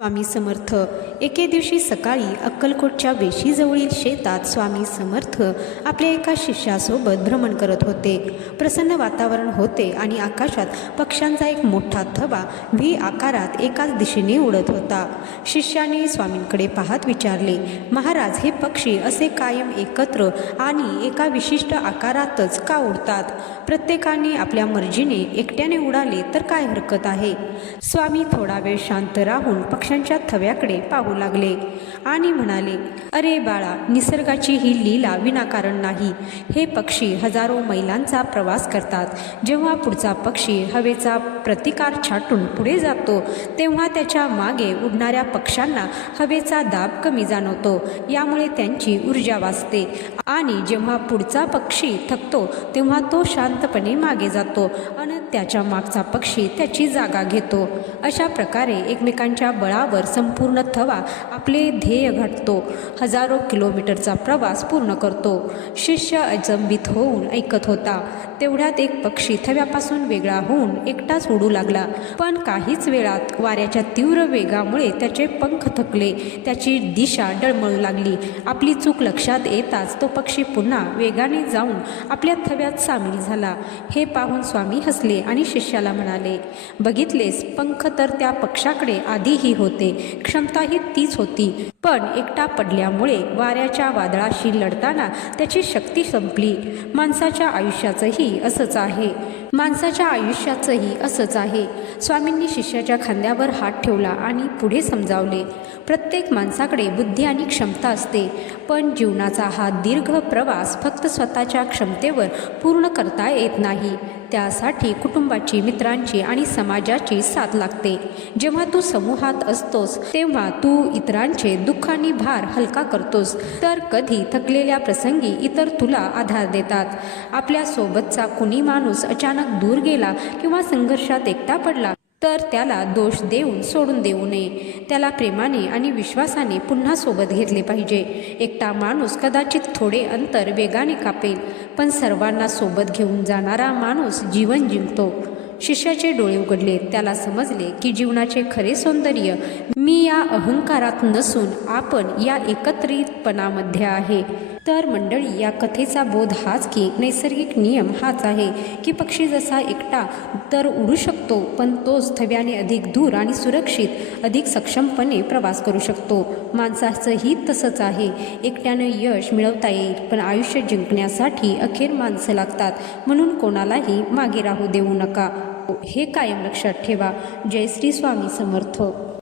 स्वामी समर्थ. एके दिवशी सकाळी अक्कलकोटच्या वेशीजवळील शेतात स्वामी समर्थ आपल्या एका शिष्यासोबत भ्रमण करत होते. प्रसन्न वातावरण होते आणि आकाशात पक्ष्यांचा एक मोठा थवा व्ही आकारात एकाच दिशेने उडत होता. शिष्याने स्वामींकडे पाहत विचारले, महाराज, हे पक्षी असे कायम एकत्र आणि एका विशिष्ट आकारातच का उडतात? प्रत्येकाने आपल्या मर्जीने एकट्याने उडाले तर काय हरकत आहे? स्वामी थोडा वेळ शांत राहून पक्ष्यांच्या थव्याकडे पाहू लागले आणि म्हणाले, अरे बाळा, निसर्गाची ही लीला विनाकारण नाही. हे पक्षी हजारो मैलांचा प्रवास करतात. जेव्हा पुढचा पक्षी हवेचा प्रतिकार छाटून पुढे जातो तेव्हा त्याच्या मागे उडणाऱ्या पक्ष्यांना हवेचा दाब कमी जाणवतो. यामुळे त्यांची ऊर्जा वाचते आणि जेव्हा पुढचा पक्षी थकतो तेव्हा तो शांतपणे मागे जातो आणि त्याच्या मागचा पक्षी त्याची जागा घेतो. अशा प्रकारे एकमेकांच्या बळावर संपूर्ण थवा आपले ध्येय गाठतो, हजारो किलोमीटरचा प्रवास पूर्ण करतो. शिष्य अचंबित होऊन ऐकत होता. तेवढ्यात एक पक्षी थव्यापासून वेगळा होऊन एकटाच उडू लागला. पण काहीच वेळात वाऱ्याच्या तीव्र वेगामुळे त्याचे पंख थकले, त्याची दिशा डळमळू लागली. आपली चूक लक्षात येताच तो पक्षी पुन्हा वेगाने जाऊन आपल्या थव्यात सामील झाला. हे पाहून स्वामी हसले आणि शिष्याला म्हणाले, बघितलेस, पंख तर त्या पक्षाकडे आधीही होते, क्षमताही तीच होती, पण एकटा पडल्यामुळे वाऱ्याच्या वादळाशी लढताना त्याची शक्ती संपली. माणसाच्या आयुष्याचंही असंच आहे. स्वामींनी शिष्याच्या खांद्यावर हात ठेवला आणि पुढे समजावले, प्रत्येक माणसाकडे बुद्धी आणि क्षमता असते, पण जीवनाचा हा दीर्घ प्रवास फक्त स्वतःच्या क्षमतेवर पूर्ण करता येत नाही. त्यासाठी कुटुंबाची, मित्रांची आणि समाजाची साथ लागते. जेव्हा तू समूहात असतोस तेव्हा तू इतरांचे दुःख आणि भार हलका करतोस, तर कधी थकलेल्या प्रसंगी इतर तुला आधार देतात. आपल्या सोबतचा कुणी माणूस अचानक दूर गेला किंवा संघर्षात एकटा पडला तर त्याला दोष देऊन सोडून देऊ नये. त्याला प्रेमाने आणि विश्वासाने पुन्हा सोबत घेतले पाहिजे. एकटा माणूस कदाचित थोडे अंतर वेगाने कापेल, पण सर्वांना सोबत घेऊन जाणारा माणूस जीवन जिंकतो. शिष्याचे डोळे उघडले. त्याला समजले की जीवनाचे खरे सौंदर्य मी या अहंकारात नसून आपण या एकत्रितपणामध्ये आहे. तर मंडळी, या कथेचा बोध हाच की नैसर्गिक नियम हाच आहे की पक्षी जसा एकटा तर उडू शकतो, पण तोच थव्याने अधिक दूर आणि सुरक्षित, अधिक सक्षमपणे प्रवास करू शकतो. माणसाचंही तसंच आहे. एकट्यानं यश मिळवता येईल, पण आयुष्य जिंकण्यासाठी अखेर माणसं लागतात. म्हणून कोणालाही मागे राहू देऊ नका. हे कायम लक्षात ठेवा. जय श्री स्वामी समर्थ.